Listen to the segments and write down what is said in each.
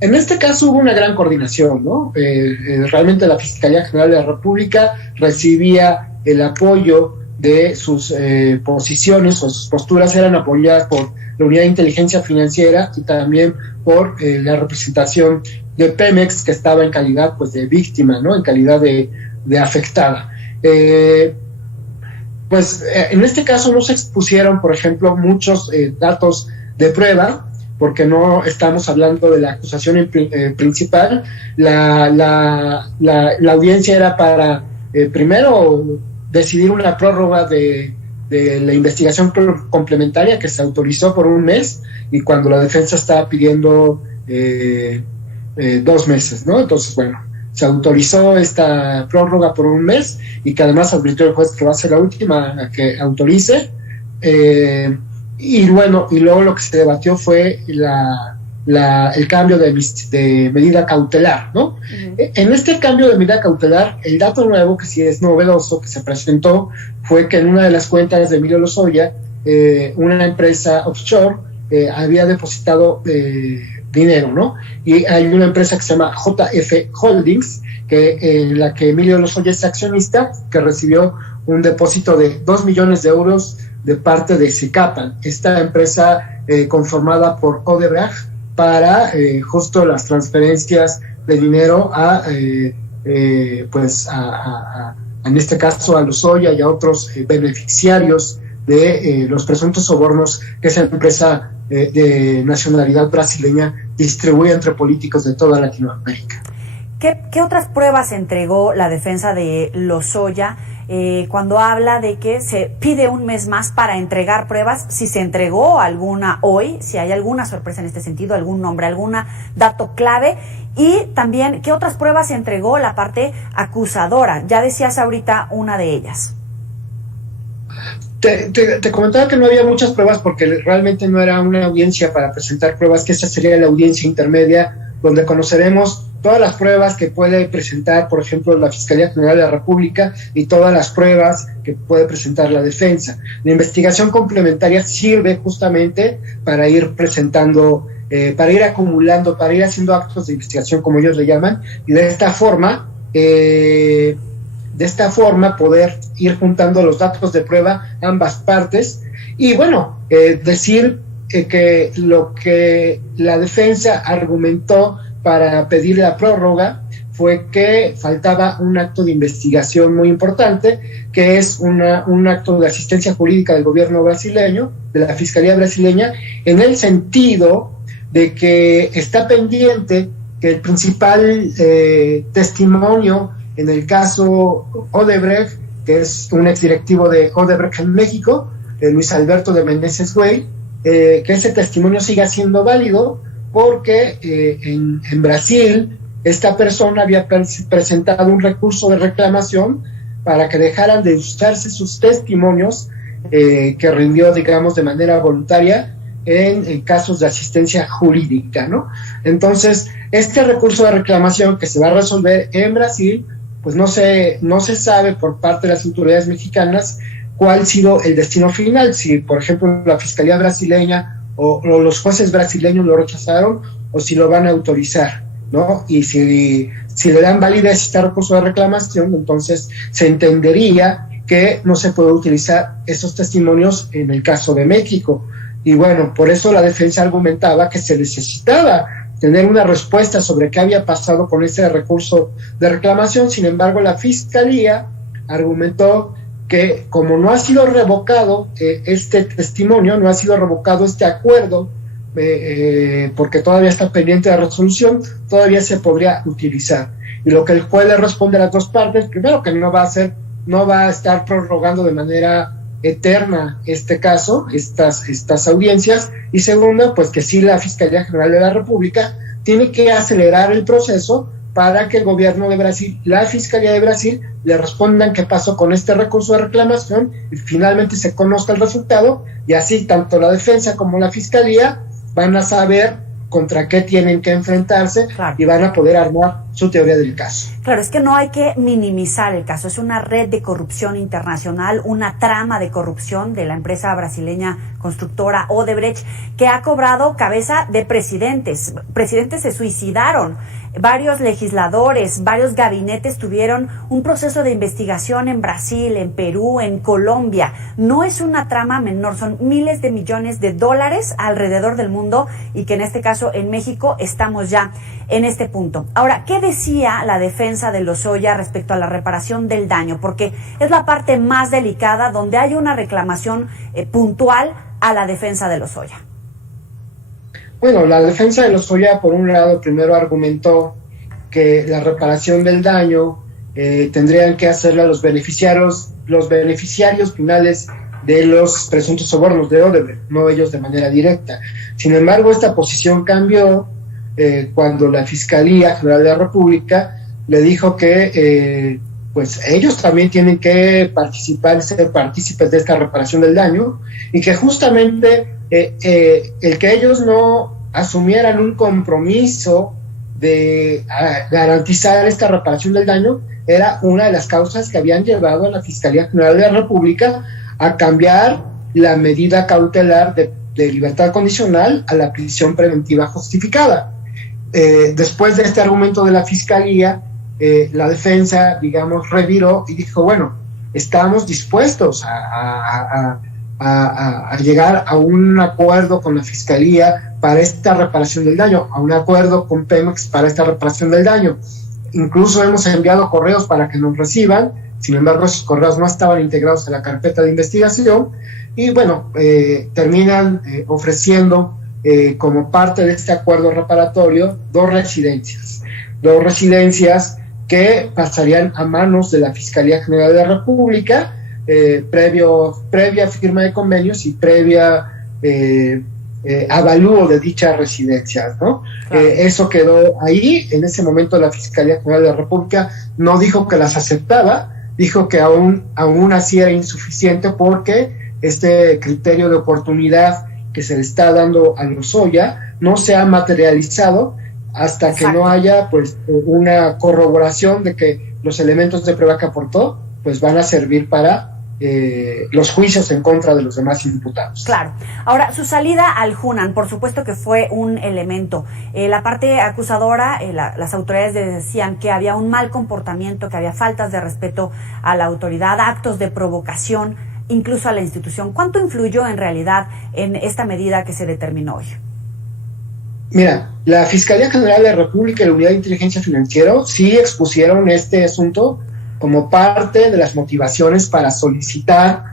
En este caso hubo una gran coordinación, ¿no? Realmente la Fiscalía General de la República recibía el apoyo de sus posiciones o sus posturas, eran apoyadas por la Unidad de Inteligencia Financiera y también por la representación de Pemex, que estaba en calidad pues de víctima, ¿no? En calidad de afectada. En este caso no se expusieron, por ejemplo, muchos datos de prueba, porque no estamos hablando de la acusación principal. La audiencia era para, primero, decidir una prórroga de la investigación complementaria que se autorizó por 1 mes, y cuando la defensa estaba pidiendo 2 meses, ¿no? Entonces, bueno, se autorizó esta prórroga por 1 mes, y que además advirtió el juez que va a ser la última que autorice. Y luego lo que se debatió fue el cambio de medida cautelar, ¿no? Uh-huh. En este cambio de medida cautelar, el dato nuevo, que sí es novedoso, que se presentó, fue que en una de las cuentas de Emilio Lozoya, una empresa offshore había depositado dinero, ¿no? Y hay una empresa que se llama JF Holdings, en la que Emilio Lozoya es accionista, que recibió un depósito de 2 millones de euros de parte de Secapan, esta empresa conformada por Odebrecht para justo las transferencias de dinero en este caso a Lozoya y a otros beneficiarios de los presuntos sobornos que esa empresa de nacionalidad brasileña distribuye entre políticos de toda Latinoamérica. ¿Qué otras pruebas entregó la defensa de Lozoya cuando habla de que se pide 1 mes más para entregar pruebas? Si se entregó alguna hoy, si hay alguna sorpresa en este sentido, algún nombre, algún dato clave, y también qué otras pruebas entregó la parte acusadora. Ya decías ahorita una de ellas. Te comentaba que no había muchas pruebas porque realmente no era una audiencia para presentar pruebas, que esa sería la audiencia intermedia, donde conoceremos todas las pruebas que puede presentar, por ejemplo, la Fiscalía General de la República, y todas las pruebas que puede presentar la defensa. La investigación complementaria sirve justamente para ir presentando, para ir acumulando, para ir haciendo actos de investigación, como ellos le llaman, y de esta forma poder ir juntando los datos de prueba ambas partes. Y bueno, decir que lo que la defensa argumentó para pedir la prórroga fue que faltaba un acto de investigación muy importante, que es un acto de asistencia jurídica del gobierno brasileño, de la Fiscalía brasileña, en el sentido de que está pendiente que el principal testimonio en el caso Odebrecht, que es un exdirectivo de Odebrecht en México, Luis Alberto de Meneses Güey, que ese testimonio siga siendo válido, porque en Brasil esta persona había presentado un recurso de reclamación para que dejaran de usarse sus testimonios que rindió, digamos, de manera voluntaria en casos de asistencia jurídica, ¿no? Entonces, este recurso de reclamación que se va a resolver en Brasil, pues no se sabe por parte de las autoridades mexicanas cuál ha sido el destino final, si, por ejemplo, la Fiscalía brasileña o los jueces brasileños lo rechazaron, o si lo van a autorizar, ¿no? Y si le dan validez a este recurso de reclamación, entonces se entendería que no se puede utilizar esos testimonios en el caso de México. Y bueno, por eso la defensa argumentaba que se necesitaba tener una respuesta sobre qué había pasado con ese recurso de reclamación. Sin embargo, la Fiscalía argumentó que como no ha sido revocado este testimonio, no ha sido revocado este acuerdo, porque todavía está pendiente de resolución, todavía se podría utilizar. Y lo que el juez le responde a las dos partes, primero, que no va a estar prorrogando de manera eterna este caso, estas audiencias, y segundo, pues que sí, la Fiscalía General de la República tiene que acelerar el proceso para que el gobierno de Brasil, la Fiscalía de Brasil, le respondan qué pasó con este recurso de reclamación y finalmente se conozca el resultado, y así tanto la defensa como la Fiscalía van a saber contra qué tienen que enfrentarse, claro, y van a poder armar su teoría del caso. Claro, es que no hay que minimizar el caso. Es una red de corrupción internacional, una trama de corrupción de la empresa brasileña constructora Odebrecht, que ha cobrado cabeza de presidentes. Presidentes se suicidaron. Varios legisladores, varios gabinetes tuvieron un proceso de investigación en Brasil, en Perú, en Colombia. No es una trama menor, son miles de millones de dólares alrededor del mundo y que en este caso en México estamos ya en este punto. Ahora, ¿qué decía la defensa de Lozoya respecto a la reparación del daño? Porque es la parte más delicada donde hay una reclamación puntual a la defensa de Lozoya. Bueno, la defensa de Lozoya, por un lado, primero argumentó que la reparación del daño tendrían que hacerla los beneficiarios finales de los presuntos sobornos de Odebrecht, no ellos de manera directa. Sin embargo, esta posición cambió cuando la Fiscalía General de la República le dijo que pues ellos también tienen que participar, ser partícipes de esta reparación del daño, y que justamente el que ellos no asumieran un compromiso de garantizar esta reparación del daño era una de las causas que habían llevado a la Fiscalía General de la República a cambiar la medida cautelar de libertad condicional a la prisión preventiva justificada. Después de este argumento de la Fiscalía, la defensa, digamos, reviró y dijo, bueno, estamos dispuestos a llegar a un acuerdo con la Fiscalía para esta reparación del daño, a un acuerdo con Pemex para esta reparación del daño. Incluso hemos enviado correos para que nos reciban, sin embargo esos correos no estaban integrados en la carpeta de investigación, y bueno, terminan ofreciendo como parte de este acuerdo reparatorio dos residencias que pasarían a manos de la Fiscalía General de la República, previa firma de convenios y previa avalúo de dichas residencias, ¿no? Claro. Eso quedó ahí. En ese momento la Fiscalía General de la República no dijo que las aceptaba, dijo que aún así era insuficiente porque este criterio de oportunidad que se le está dando a Lozoya no se ha materializado hasta Exacto. que no haya pues una corroboración de que los elementos de prueba que aportó pues van a servir para los juicios en contra de los demás imputados. Claro. Ahora, su salida al Hunan, por supuesto que fue un elemento. La parte acusadora, las autoridades decían que había un mal comportamiento, que había faltas de respeto a la autoridad, actos de provocación, incluso a la institución. ¿Cuánto influyó en realidad en esta medida que se determinó hoy? Mira, la Fiscalía General de la República y la Unidad de Inteligencia Financiera sí expusieron este asunto como parte de las motivaciones para solicitar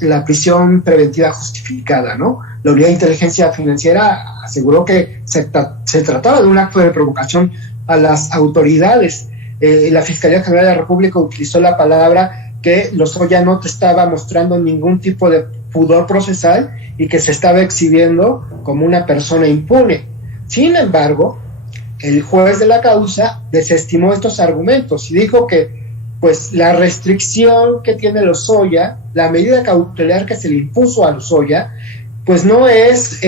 la prisión preventiva justificada, ¿no? La Unidad de Inteligencia Financiera aseguró que se trataba de un acto de provocación a las autoridades. La Fiscalía General de la República utilizó la palabra que Lozoya no te estaba mostrando ningún tipo de pudor procesal y que se estaba exhibiendo como una persona impune. Sin embargo, el juez de la causa desestimó estos argumentos y dijo que pues la restricción que tiene Lozoya, la medida cautelar que se le impuso a Lozoya, pues no es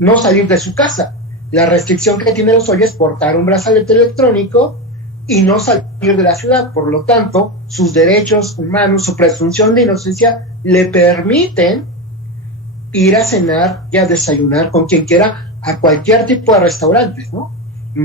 no salir de su casa. La restricción que tiene Lozoya es portar un brazalete electrónico y no salir de la ciudad. Por lo tanto, sus derechos humanos, su presunción de inocencia, le permiten ir a cenar y a desayunar con quien quiera a cualquier tipo de restaurantes, ¿no?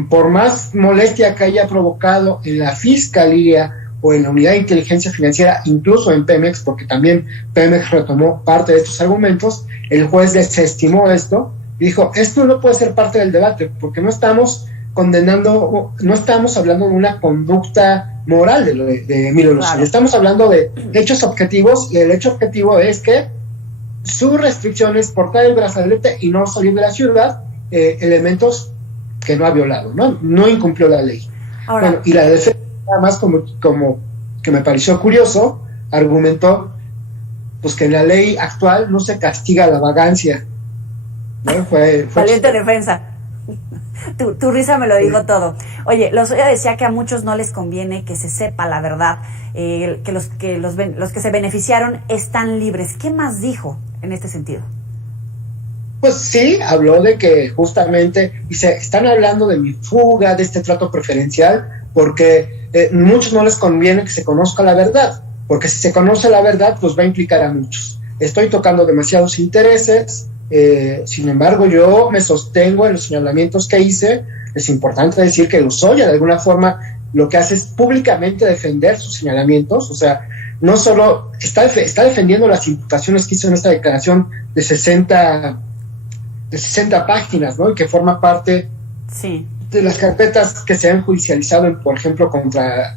Por más molestia que haya provocado en la Fiscalía o en la Unidad de Inteligencia Financiera, incluso en Pemex, porque también Pemex retomó parte de estos argumentos, el juez desestimó esto y dijo, esto no puede ser parte del debate, porque no estamos condenando, no estamos hablando de una conducta moral de Emilio Lozoya, claro. Estamos hablando de hechos objetivos, y el hecho objetivo es que su restricción es portar el brazalete y no salir de la ciudad, elementos que no ha violado, no incumplió la ley. Ahora, bueno, y la defensa, nada más como que me pareció curioso, argumentó pues que en la ley actual no se castiga la vagancia, ¿no? Fue valiente defensa. Tu risa me lo dijo todo. Oye, Lozoya decía que a muchos no les conviene que se sepa la verdad, que los que se beneficiaron están libres. ¿Qué más dijo en este sentido? Pues sí, habló de que justamente, dice, están hablando de mi fuga, de este trato preferencial, porque muchos no les conviene que se conozca la verdad, porque si se conoce la verdad, pues va a implicar a muchos. Estoy tocando demasiados intereses, sin embargo, yo me sostengo en los señalamientos que hice. Es importante decir que Lozoya, de alguna forma, lo que hace es públicamente defender sus señalamientos, o sea, no solo está defendiendo las imputaciones que hizo en esta declaración de 60 páginas, ¿no? Y que forma parte sí. de las carpetas que se han judicializado, por ejemplo, contra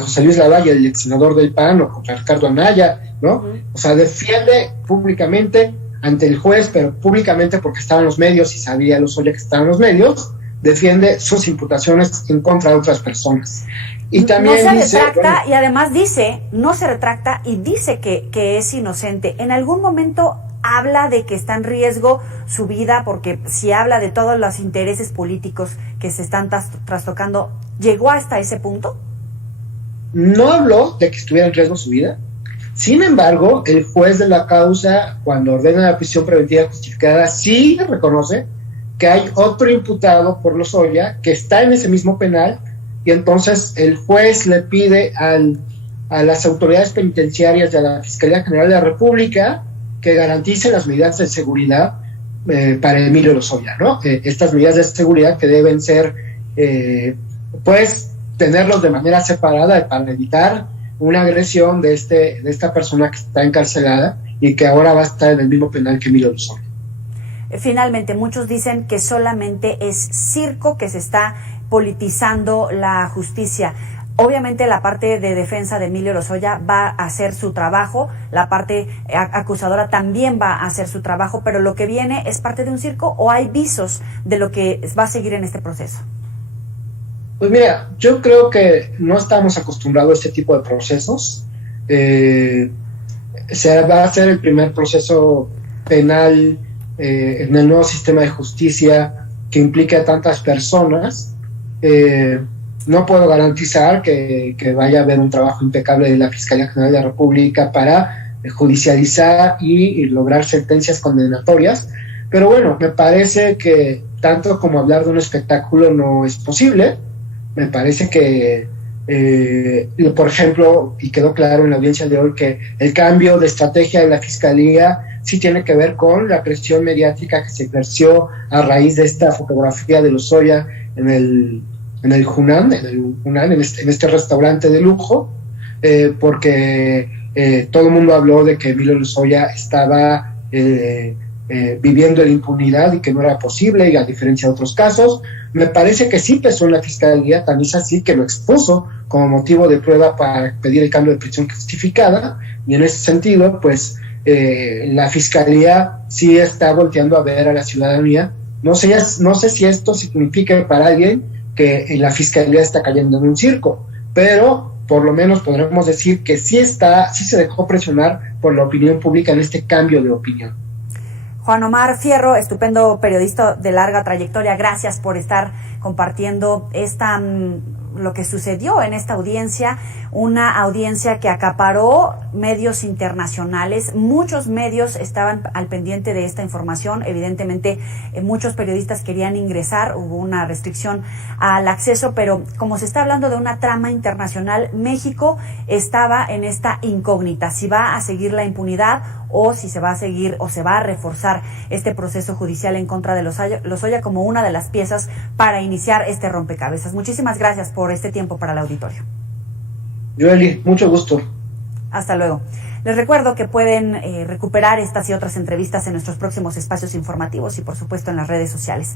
José Luis Lavalle, el ex senador del PAN, o contra Ricardo Anaya, ¿no? Uh-huh. O sea, defiende públicamente ante el juez, pero públicamente porque estaba en los medios y sabía Lozoya que estaba en los medios, defiende sus imputaciones en contra de otras personas. Y también no se retracta, bueno, y además dice, no se retracta y dice que es inocente. ¿En algún momento habla de que está en riesgo su vida? Porque si habla de todos los intereses políticos que se están trastocando, ¿llegó hasta ese punto? No habló de que estuviera en riesgo su vida. Sin embargo, el juez de la causa, cuando ordena la prisión preventiva justificada, sí reconoce que hay otro imputado por Lozoya que está en ese mismo penal, y entonces el juez le pide a las autoridades penitenciarias de la Fiscalía General de la República que garanticen las medidas de seguridad para Emilio Lozoya, ¿no? Estas medidas de seguridad que deben ser, pues, tenerlos de manera separada para evitar una agresión de esta persona que está encarcelada y que ahora va a estar en el mismo penal que Emilio Lozoya. Finalmente, muchos dicen que solamente es circo, que se está politizando la justicia. Obviamente la parte de defensa de Emilio Lozoya va a hacer su trabajo, la parte acusadora también va a hacer su trabajo, pero lo que viene es parte de un circo, ¿o hay visos de lo que va a seguir en este proceso? Pues mira, yo creo que no estamos acostumbrados a este tipo de procesos. Se va a hacer el primer proceso penal en el nuevo sistema de justicia que implique a tantas personas. No puedo garantizar que vaya a haber un trabajo impecable de la Fiscalía General de la República para judicializar y lograr sentencias condenatorias, pero bueno, me parece que tanto como hablar de un espectáculo no es posible. Me parece que, por ejemplo, y quedó claro en la audiencia de hoy, que el cambio de estrategia de la Fiscalía sí tiene que ver con la presión mediática que se ejerció a raíz de esta fotografía de Lozoya en el Hunan, en este restaurante de lujo, porque todo el mundo habló de que Emilio Lozoya estaba viviendo en impunidad y que no era posible, y a diferencia de otros casos. Me parece que sí pesó en la Fiscalía, tan es así que lo expuso como motivo de prueba para pedir el cambio de prisión justificada, y en ese sentido, pues, la Fiscalía sí está volteando a ver a la ciudadanía. No sé si esto significa para alguien que la Fiscalía está cayendo en un circo, pero por lo menos podremos decir que sí se dejó presionar por la opinión pública en este cambio de opinión. Juan Omar Fierro, estupendo periodista de larga trayectoria, gracias por estar compartiendo lo que sucedió en esta audiencia, una audiencia que acaparó medios internacionales. Muchos medios estaban al pendiente de esta información. Evidentemente, muchos periodistas querían ingresar, hubo una restricción al acceso, pero como se está hablando de una trama internacional, México estaba en esta incógnita, si va a seguir la impunidad o si se va a seguir o se va a reforzar este proceso judicial en contra de Lozoya como una de las piezas para iniciar este rompecabezas. Muchísimas gracias por este tiempo para el auditorio. Joely, mucho gusto. Hasta luego. Les recuerdo que pueden recuperar estas y otras entrevistas en nuestros próximos espacios informativos y por supuesto en las redes sociales.